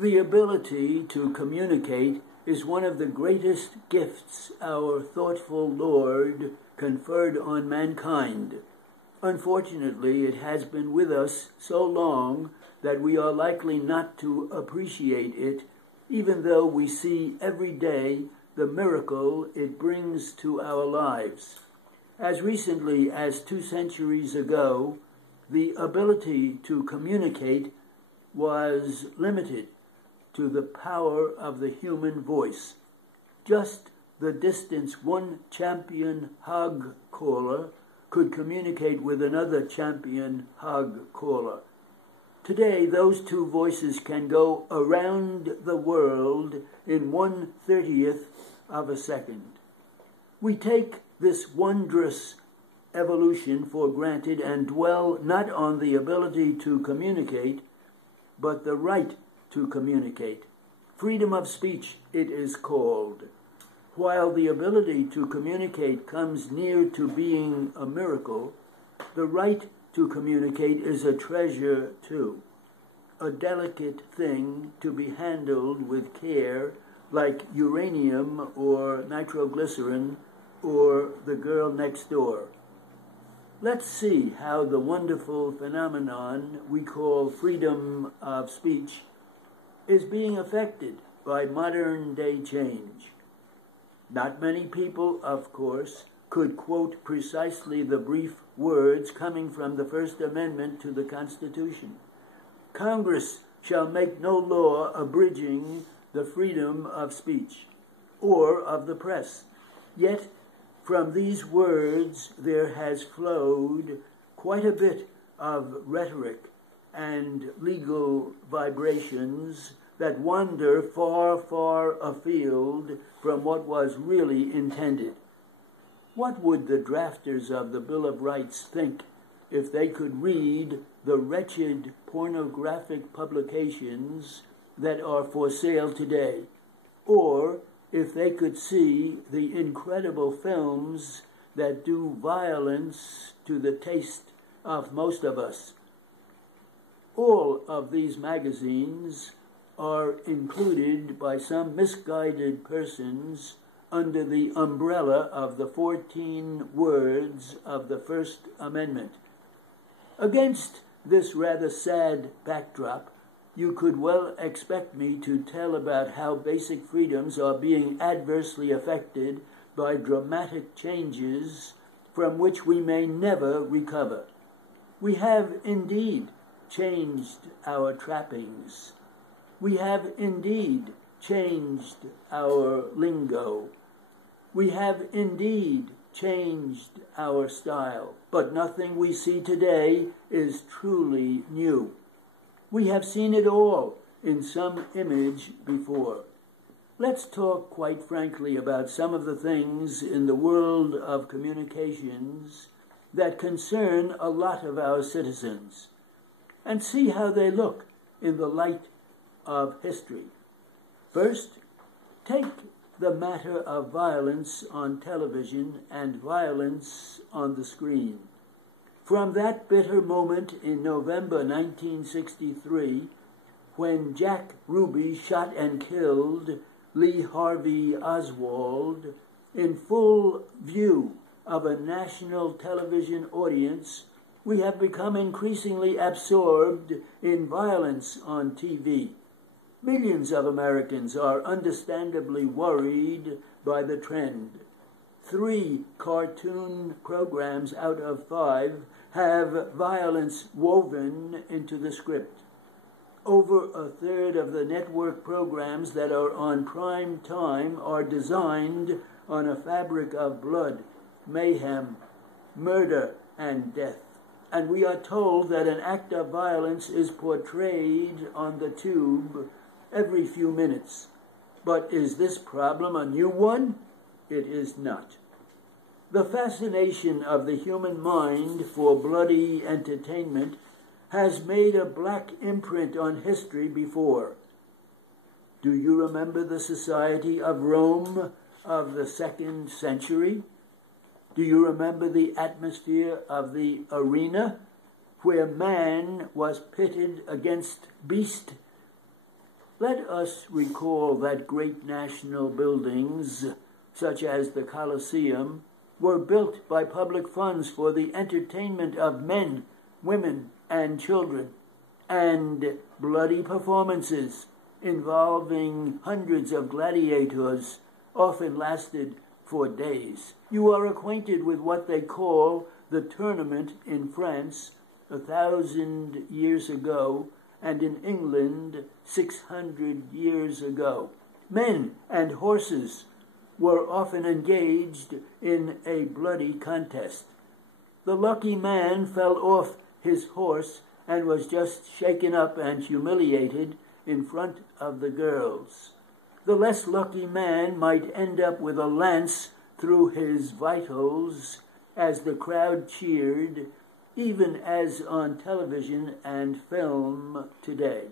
The ability to communicate is one of the greatest gifts our thoughtful Lord conferred on mankind. Unfortunately, it has been with us so long that we are likely not to appreciate it, even though we see every day the miracle it brings to our lives. As recently as 2 centuries ago, the ability to communicate was limited to the power of the human voice, just the distance one champion hog caller could communicate with another champion hog caller. Today, those two voices can go around the world in 1/30th of a second. We take this wondrous evolution for granted and dwell not on the ability to communicate, but the right to communicate. Freedom of speech, it is called. While the ability to communicate comes near to being a miracle, the right to communicate is a treasure too, a delicate thing to be handled with care, like uranium or nitroglycerin or the girl next door. Let's see how the wonderful phenomenon we call freedom of speech is being affected by modern-day change. Not many people, of course, could quote precisely the brief words coming from the First Amendment to the Constitution. Congress shall make no law abridging the freedom of speech or of the press. Yet, from these words there has flowed quite a bit of rhetoric and legal vibrations that wander far, far afield from what was really intended. What would the drafters of the Bill of Rights think if they could read the wretched pornographic publications that are for sale today, or if they could see the incredible films that do violence to the taste of most of us? All of these magazines are included by some misguided persons under the umbrella of the 14 words of the First Amendment. Against this rather sad backdrop, you could well expect me to tell about how basic freedoms are being adversely affected by dramatic changes from which we may never recover. We have indeed changed our trappings. We have indeed changed our lingo. We have indeed changed our style, but nothing we see today is truly new. We have seen it all in some image before. Let's talk quite frankly about some of the things in the world of communications that concern a lot of our citizens, and see how they look in the light of history. First, take the matter of violence on television and violence on the screen. From that bitter moment in November 1963, when Jack Ruby shot and killed Lee Harvey Oswald in full view of a national television audience, we have become increasingly absorbed in violence on TV. Millions of Americans are understandably worried by the trend. 3 cartoon programs out of 5 have violence woven into the script. Over a third of the network programs that are on prime time are designed on a fabric of blood, mayhem, murder, and death. And we are told that an act of violence is portrayed on the tube every few minutes. But is this problem a new one? It is not. The fascination of the human mind for bloody entertainment has made a black imprint on history before. Do you remember the society of Rome of the 2nd century? Do you remember the atmosphere of the arena, where man was pitted against beast? Let us recall that great national buildings, such as the Colosseum, were built by public funds for the entertainment of men, women, and children, and bloody performances involving hundreds of gladiators often lasted for days. You are acquainted with what they call the tournament in France 1,000 years ago, and in England 600 years ago. Men and horses were often engaged in a bloody contest. The lucky man fell off his horse and was just shaken up and humiliated in front of the girls. The less lucky man might end up with a lance through his vitals as the crowd cheered, even as on television and film today.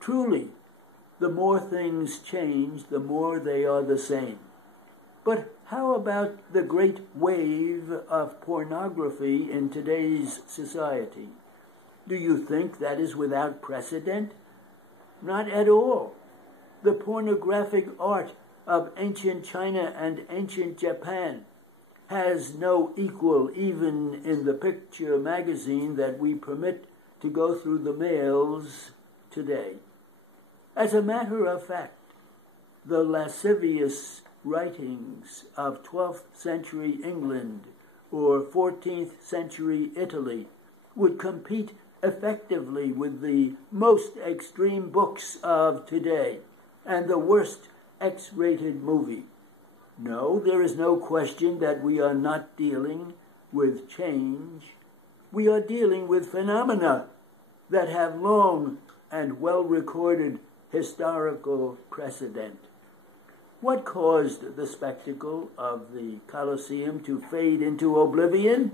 Truly, the more things change, the more they are the same. But how about the great wave of pornography in today's society? Do you think that is without precedent? Not at all. The pornographic art of ancient China and ancient Japan has no equal even in the picture magazine that we permit to go through the mails today. As a matter of fact, the lascivious writings of 12th century England or 14th century Italy would compete effectively with the most extreme books of today and the worst X-rated movie. No, there is no question that we are not dealing with change. We are dealing with phenomena that have long and well-recorded historical precedent. What caused the spectacle of the Colosseum to fade into oblivion?